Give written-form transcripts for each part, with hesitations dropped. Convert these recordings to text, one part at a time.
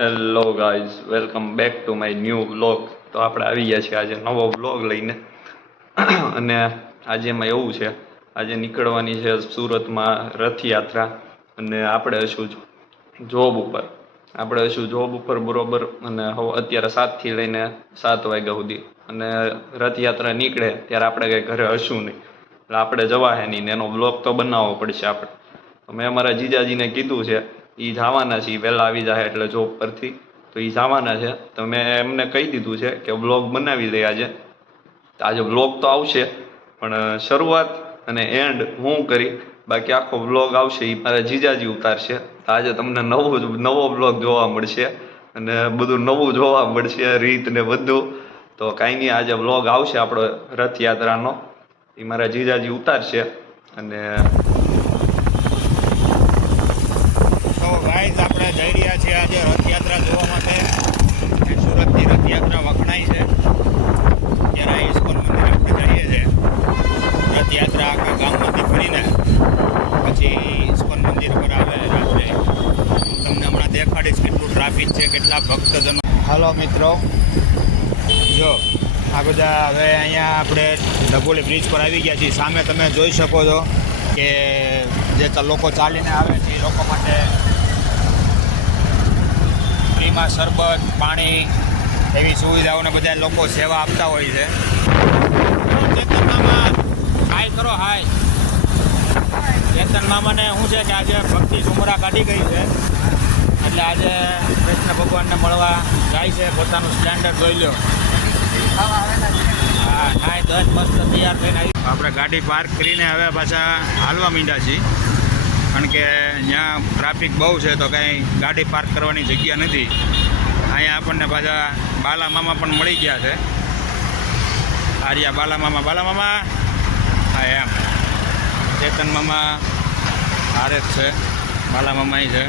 Hello guys, welcome back to my new vlog. તો આપણે આવી ગયા છીએ આજે નવો વ્લોગ લઈને. અને આજે એમાં એવું છે, આજે નીકળવાની છે સુરતમાં રથયાત્રા. અને આપણે હશું જોબ ઉપર. બરોબર. અને હવે અત્યારે 7 થી લઈને 7 વાગ્યા સુધી. અને રથયાત્રા નીકળે ત્યારે આપણે કંઈ ઘરે હશું નહીં, એટલે આપણે જવા હે નહીં ને એનો વ્લોગ તો બનાવવો પડશે આપણે. મેં અમારા જીજાજીને કીધું છે, એ જવાના છે, વહેલા આવી જાય એટલે જોબ પરથી. તો એ જવાના છે, તો મેં એમને કહી દીધું છે કે વ્લોગ બનાવી લઈએ આજે. તો આજે વ્લોગ તો આવશે, પણ શરૂઆત અને એન્ડ હું કરી, બાકી આખો વ્લોગ આવશે એ મારા જીજાજી ઉતારશે. તો આજે તમને નવો વ્લોગ જોવા મળશે અને બધું નવું જોવા મળશે, રીત ને બધું. તો કાંઈ નહીં, આજે વ્લોગ આવશે આપણો રથયાત્રાનો, એ મારા જીજાજી ઉતારશે. અને ગાઈઝ આપણે જઈ રહ્યા છીએ આજે રથયાત્રા જોવા માટે. સુરતની રથયાત્રા વખણાય છે, ત્યારે ઇસ્કોન મંદિર આપણે જઈએ છીએ. રથયાત્રા આખા ગામમાંથી ફરીને પછી ઇસ્કોન મંદિર પર આવે રાત્રે. તમને હમણાં દેખાડીશ કેટલું ટ્રાફિક છે, કેટલા ભક્તજનો. હાલો મિત્રો, જો આ બધા હવે અહીંયા આપણે ડભોલી બ્રિજ પર આવી ગયા છીએ. સામે તમે જોઈ શકો છો કે જે લોકો ચાલીને આવે છે એ લોકો માટે ફ્રીમાં શરબત, પાણી એવી સુવિધાઓને બધા લોકો સેવા આપતા હોય છે. ચેતન મામા હાય કરો, હાય. ચેતન મામાને શું છે કે આજે ભક્તિ ઝુમરા કાઢી ગઈ છે, એટલે આજે કૃષ્ણ ભગવાનને મળવા જાય છે. પોતાનું સ્ટેન્ડર્ડ જોઈ લો. હા, નાય દસ મસ્ત તૈયાર થઈને આવી. આપણે ગાડી પાર્ક કરીને હવે પાછા હાલવા માંડ્યા છીએ, કારણ કે ત્યાં ટ્રાફિક બહુ છે, તો કાંઈ ગાડી પાર્ક કરવાની જગ્યા નથી. અહીંયા આપણને પાછા બાલા મામા પણ મળી ગયા છે. આર્યા બાલા મામા, હા એમ. ચેતન મામા હારે જ છે, બાલા મામા છે.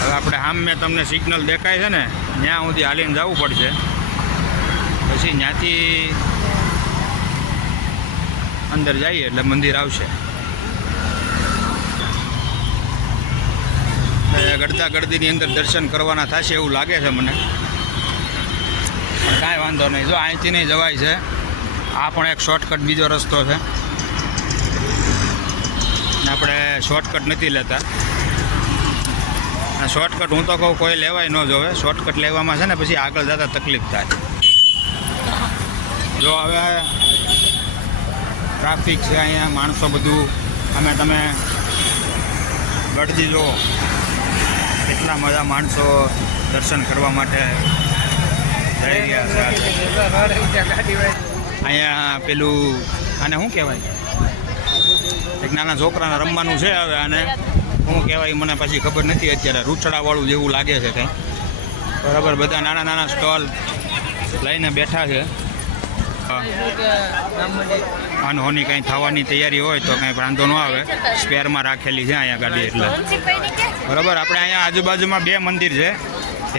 હવે આપણે સામે તમને સિગ્નલ દેખાય છે ને, ત્યાં સુધી હાલીને જવું પડશે, પછી ત્યાંથી અંદર જઈએ એટલે મંદિર આવશે. ગળતા ગળદીની અંદર દર્શન કરવાના થશે એવું લાગે છે મને, પણ કાંઈ વાંધો નહીં. જો અહીંથી નહીં જવાય છે, આ પણ એક શોર્ટકટ બીજો રસ્તો છે. આપણે શોર્ટકટ નથી લેતા. શોર્ટકટ હું તો કહું કોઈ લેવાય ન જોવે. શોર્ટકટ લેવામાં છે ને પછી આગળ જતાં તકલીફ થાય. જો હવે ટ્રાફિક છે અહીંયા, માણસો બધું તમે ગળદી જો કેટલા બધા માણસો દર્શન કરવા માટે જઈ રહ્યા છે. અહીંયા પેલું આને શું કહેવાય, એક નાના છોકરાને રમવાનું છે. હવે આને શું કહેવાય મને પછી ખબર નથી અત્યારે. રૂછડાવાળું જેવું લાગે છે કંઈ. બરાબર, બધા નાના નાના સ્ટોલ લઈને બેઠા છે. અનહોની કંઈ થવાની તૈયારી હોય તો કંઈ વાંધો ન આવે, સ્પેરમાં રાખેલી છે અહીંયા ગાડી. એટલે બરાબર, આપણે અહીંયા આજુબાજુમાં 2 મંદિર છે,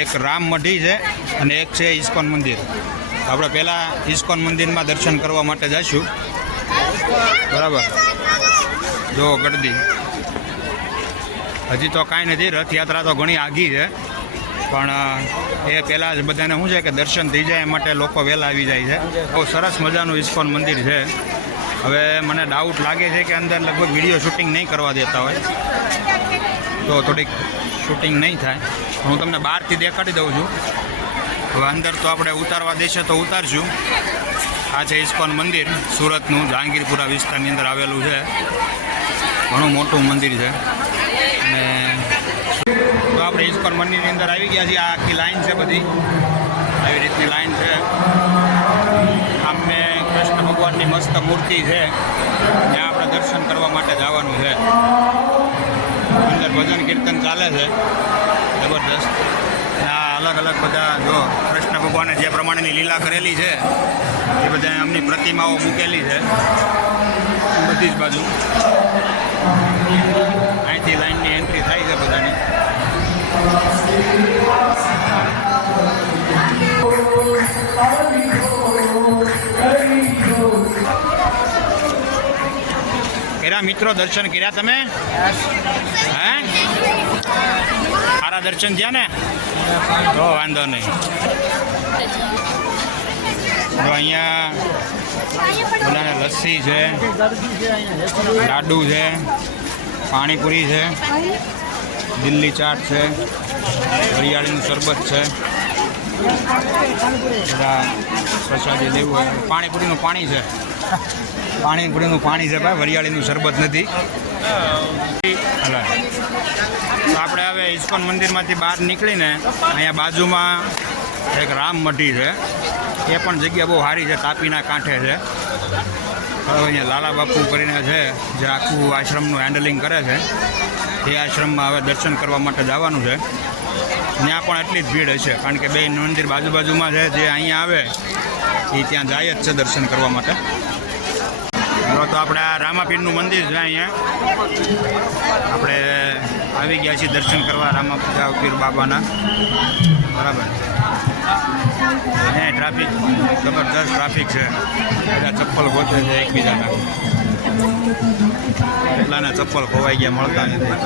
એક રામ મઢી છે અને એક છે ઇસ્કોન મંદિર. આપણે પહેલાં ઇસ્કોન મંદિરમાં દર્શન કરવા માટે જઈશું. બરાબર, જો ગળદી હજી તો કાંઈ નથી. રથયાત્રા તો ઘણી આઘી છે, પણ એ પહેલાં જ બધાને શું છે કે દર્શન થઈ જાય એ માટે લોકો વહેલા આવી જાય છે. બહુ સરસ મજાનું ઇસ્કોન મંદિર છે. હવે મને ડાઉટ લાગે છે કે અંદર લગભગ વિડીયો શૂટિંગ નહીં કરવા દેતા હોય, તો થોડીક શૂટિંગ નહીં થાય. હું તમને બહારથી દેખાડી દઉં છું. હવે અંદર તો આપણે ઉતારવા દેશે તો ઉતારશું. આ છે ઇસ્કોન મંદિર, સુરતનું જહાંગીરપુરા વિસ્તારની અંદર આવેલું છે. ઘણું મોટું મંદિર છે. અને તો આપણે ઇસ્કોન મંદિરની અંદર આવી ગયા છીએ. આ આખી લાઈન છે બધી, આવી રીતની લાઈન છે. સામે કૃષ્ણ ભગવાનની મસ્ત મૂર્તિ છે, ત્યાં આપણે દર્શન કરવા માટે જવાનું છે. અંદર ભજન કીર્તન ચાલે છે જબરદસ્ત. આ અલગ અલગ બધા જો કૃષ્ણ ભગવાને જે પ્રમાણેની લીલા કરેલી છે એ બધા એમની પ્રતિમાઓ મૂકેલી છે બધી જ બાજુ. અહીંથી લાઈનની એન્ટ્રી થાય છે બધાની. કર્યા મિત્રો, દર્શન કર્યા તમે? હે, સારા દર્શન થયા ને તો વાંધો નહીં. તો અહીંયા બધાને લસ્સી છે, લાડુ છે, પાણીપુરી છે, દિલ્હી ચાટ છે, વરિયાળીનું શરબત છે. બધા પ્રસાદી લેવું હોય. પાણીપુરીનું પાણી છે, પાણીપુરીનું પાણી છે ભાઈ, વરિયાળીનું શરબત નથી. હલો, તો આપણે હવે ઇસ્કોન મંદિરમાંથી બહાર નીકળીને અહીંયા બાજુમાં એક રામ મઢી છે. એ પણ જગ્યા બહુ સારી છે, તાપીના કાંઠે છે. હવે અહીંયા લાલા બાપુ કરીને છે જે આખું આશ્રમનું હેન્ડલિંગ કરે છે. એ આશ્રમમાં હવે દર્શન કરવા માટે જવાનું છે. ત્યાં પણ એટલી જ ભીડ હશે, કારણ કે બે મંદિર બાજુમાં છે. જે અહીંયા આવે એ ત્યાં જાય જ છે દર્શન કરવા માટે. તો આપણે આ રામાપીરનું મંદિર છે. અહીંયા આપણે આવી ગયા છીએ દર્શન કરવા રામાપીર બાબાના. બરાબર. અહીંયા ટ્રાફિક, જબરદસ્ત ટ્રાફિક છે. બધા ચપ્પલ ગોતે છે એકબીજાના. એટલાને ચપ્પલ ખોવાઈ ગયા, મળતા નથી.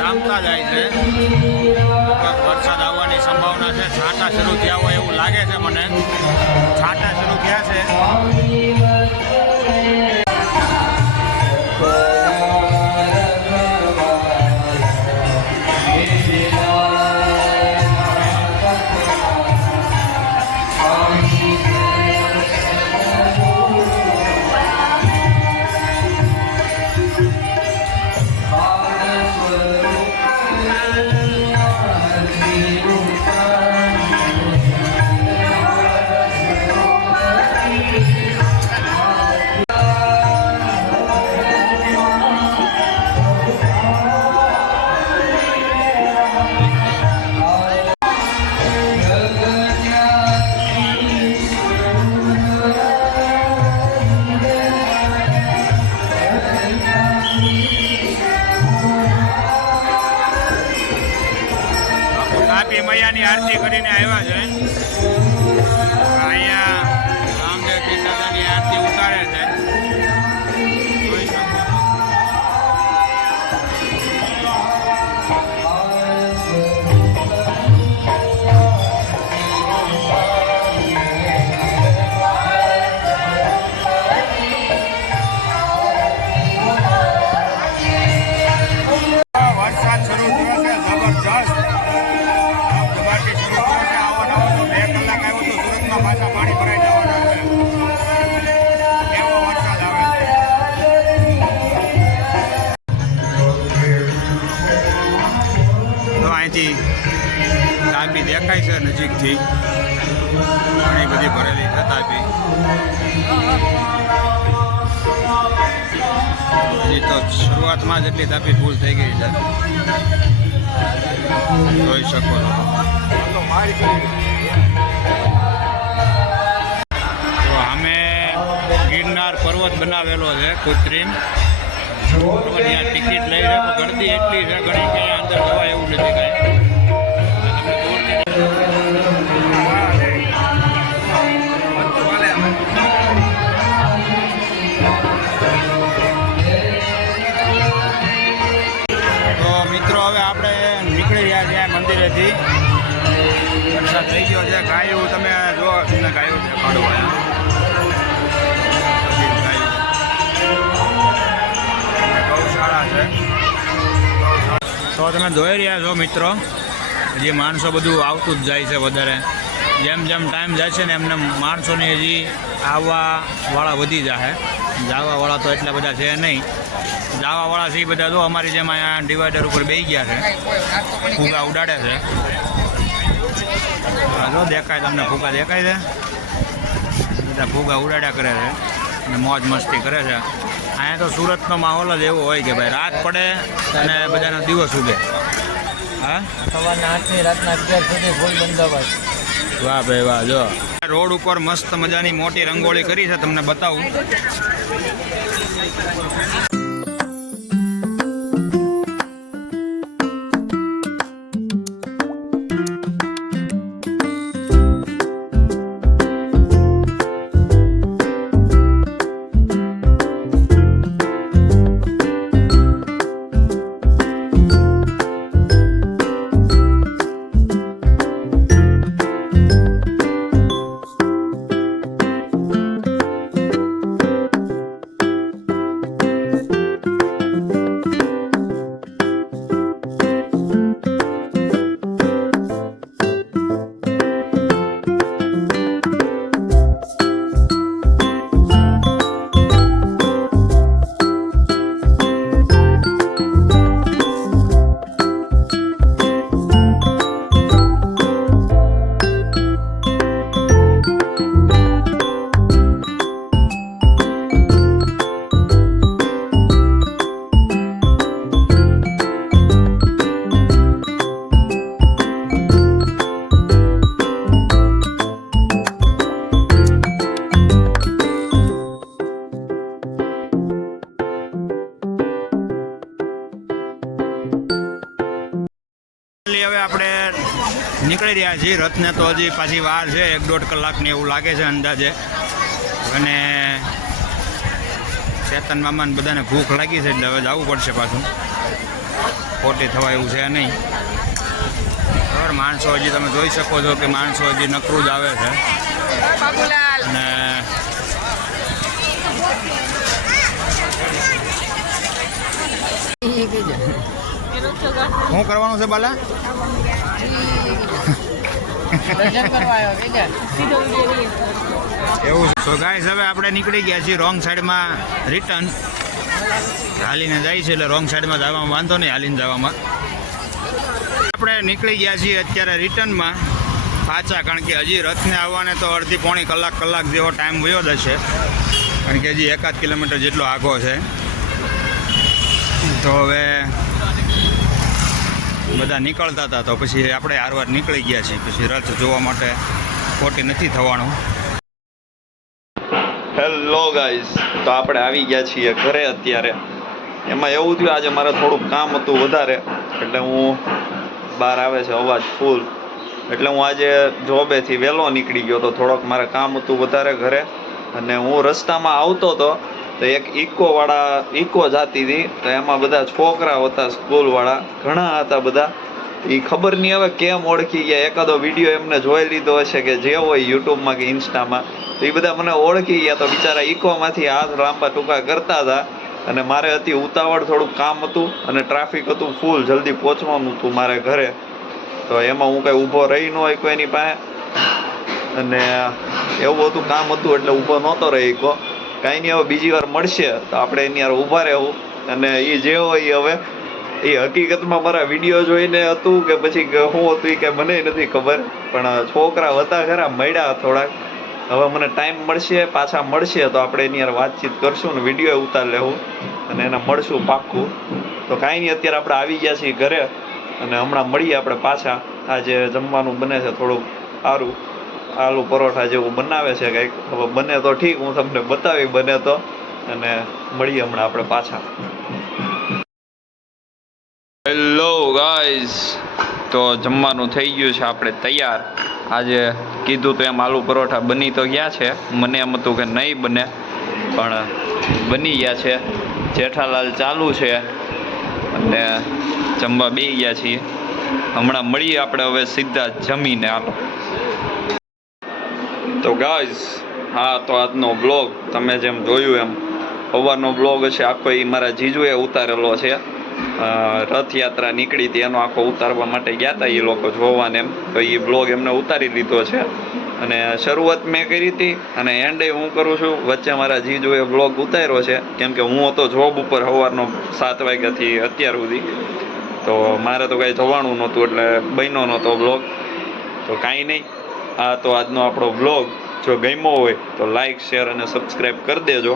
જામતા જાય છે. વરસાદ આવવાની સંભાવના છે. છાંટા શરૂ થયા હોય એવું લાગે છે મને. છાંટા શરૂ થયા છે. તાપી મૈયાની આરતી કરીને આવ્યા છે. અહીંયા રામદેવ પીર આરતી ઉતારે છે. જોઈ શકો છો. વરસાદ શરૂ થયો છે જબરજસ્ત. પાછા પાણી ભરાઈ જવાના છે. એવો વરસાદ આવે છે. તો અહીંથી તાપી દેખાય છે નજીકથી. ઘણી બધી ભરેલી છે તાપી. હજી તો શરૂઆતમાં જ એટલી તાપી ફૂલ થઈ ગઈ છે. જોઈ શકો છો. ગિરનાર પર્વત બનાવેલો છે કૃત્રિમ. ત્યાં ટિકિટ લઈ છે, ગરદી એટલી છે ઘણી કે અંદર જવાય એવું નથી કાંઈ. તો મિત્રો હવે આપણે નીકળી રહ્યા છીએ મંદિરેથી. વરસાદ થઈ ગયો છે. ગાયું તમે જો તમને ગાયું વાળું ગૌશાળા છે. તો તમે જોઈ રહ્યા છો મિત્રો, હજી માણસો બધું આવતું જ જાય છે વધારે. જેમ જેમ ટાઈમ જાય છે ને એમને માણસોની હજી આવવાવાળા વધી જાય. જવાવાળા તો એટલા બધા છે નહીં. જવાવાળા છે એ બધા જો અમારી જેમ અહીંયા ડિવાઈડર ઉપર બેસી ગયા છે, ફૂગા ઉડાડે છે. જો દેખાય તમને ફૂગા દેખાય છે, બધા ફૂગા ઉડાડ્યા કરે છે અને મોજ મસ્તી કરે છે. અહીંયા તો સુરતનો માહોલ જ એવો હોય કે ભાઈ રાત પડે અને બધાનો દિવસ ઉગે. હા, સવારના 8 થી રાતના 11 સુધી ફૂલ બંદોબસ્ત. વાહ ભાઈ વાહ. જો રોડ ઉપર મસ્ત મજાની મોટી રંગોળી કરી છે, તમને બતાવું. હવે આપણે નીકળી રહ્યા છીએ. રથને તો હજી પાછી વાર છે, 1-1.5 કલાકની એવું લાગે છે અંદાજે. અને ચેતન મામાને બધાને ભૂખ લાગી છે એટલે હવે જવું પડશે પાછું. ખોટી થવા એવું છે નહીં. બરાબર, માણસો હજી તમે જોઈ શકો છો કે માણસો હજી નકરું જ આવે છે. અને શું કરવાનું છે બાલા? દર્શન કરવા આવ્યો કે એવું છે. તો ગાઈસ હવે આપણે નીકળી ગયા છીએ રોંગ સાઈડમાં રિટર્ન. હાલીને જાય છે એટલે રોંગ સાઈડમાં જવામાં વાંધો નહીં, હાલીને જવામાં. આપણે નીકળી ગયા છીએ અત્યારે રિટર્નમાં પાછા, કારણ કે હજી રથને આવવાને તો અડધી-પોણી કલાક જેવો ટાઈમ વયો જશે, કારણ કે હજી 1 કિલોમીટર જેટલો આઘો છે. તો હવે બધા નીકળતા હતા તો પછી આપણે હારવાર નીકળી ગયા છીએ. પછી રથ જોવા માટે ખોટી નથી થવાનું. હેલો ગાઈસ, તો આપણે આવી ગયા છીએ ઘરે અત્યારે. એમાં એવું થયું આજે મારે થોડુંક કામ હતું વધારે, એટલે હું બહાર આવે છે અવાજ ફૂલ, એટલે હું આજે જોબેથી વહેલો નીકળી ગયો તો થોડોક મારે કામ હતું વધારે ઘરે. અને હું રસ્તામાં આવતો હતો તો એક ઇકો જાતી હતી, તો એમાં બધા છોકરાઓ હતા સ્કૂલવાળા ઘણા હતા બધા. એ ખબર નહીં હવે કેમ ઓળખી ગયા, એકાદો વિડીયો એમને જોઈ લીધો હશે કે જે હોય યુટ્યુબમાં કે ઇન્સ્ટામાં, તો એ બધા મને ઓળખી ગયા. તો બિચારા ઇકોમાંથી હાથ લાંબા ટૂંકા કરતા હતા. અને મારે હતી ઉતાવળ, થોડુંક કામ હતું અને ટ્રાફિક હતું ફૂલ, જલ્દી પહોંચવાનું હતું મારે ઘરે. તો એમાં હું કંઈ ઊભો રહી ન હોય કોઈની પાસે, અને એવું બધું કામ હતું એટલે ઊભો નહોતો રહી શકો. કાંઈ નહીં, હવે બીજી વાર મળશે તો આપણે એની યાર ઊભા રહેવું. અને એ જે હોય હવે એ હકીકતમાં મારા વિડીયો જોઈને હતું કે પછી શું હતું એ કે મને નથી ખબર, પણ છોકરા હતા ખરા, મળ્યા થોડાક. હવે મને ટાઈમ મળશે, પાછા મળશે તો આપણે એની યાર વાતચીત કરશું ને વિડીયો ઉતાર લેવું અને એને મળશું પાક્કું. તો કાંઈ નહીં, અત્યારે આપણે આવી ગયા છીએ ઘરે અને હમણાં મળીએ આપણે પાછા. આજે જમવાનું બને છે થોડુંક સારું, આલુ પરોઠા જેવું બનાવે છે કંઈક. હવે બને તો ઠીક, હું તમને બતાવી બને તો, અને મળીએ હમણાં આપણે પાછા. હેલો ગાઈઝ, તો જમવાનું થઈ ગયું છે આપણે તૈયાર. આજે કીધું તો એમ આલુ પરોઠા બની તો ગયા છે, મને એમ હતું કે નહીં બને, પણ બની ગયા છે. જેઠાલાલ ચાલુ છે અને જમવા બેસી ગયા છીએ. હમણાં મળીએ આપણે હવે સીધા જમીને. હાલો તો ગાઈઝ હા તો આજનો બ્લોગ તમે જેમ જોયું એમ સવારનો બ્લોગ છે આખો એ મારા જીજુએ ઉતારેલો છે. રથયાત્રા નીકળી હતી એનો આખો ઉતારવા માટે ગયા હતા એ લોકો જોવાને એમ, તો એ બ્લોગ એમને ઉતારી લીધો છે. અને શરૂઆત મેં કરી હતી અને એન્ડે હું કરું છું. વચ્ચે મારા જીજુએ બ્લોગ ઉતાર્યો છે કેમ કે હું હતો જોબ ઉપર સવારનો 7 વાગ્યાથી અત્યાર સુધી, તો મારે તો કાંઈ જવાનું નહોતું એટલે બન્યો નહોતો બ્લોગ. તો કાંઈ નહીં, આ તો આજનો આપણો બ્લોગ જો ગમ્યો હોય તો લાઈક શેર અને સબસ્ક્રાઈબ કરી દેજો.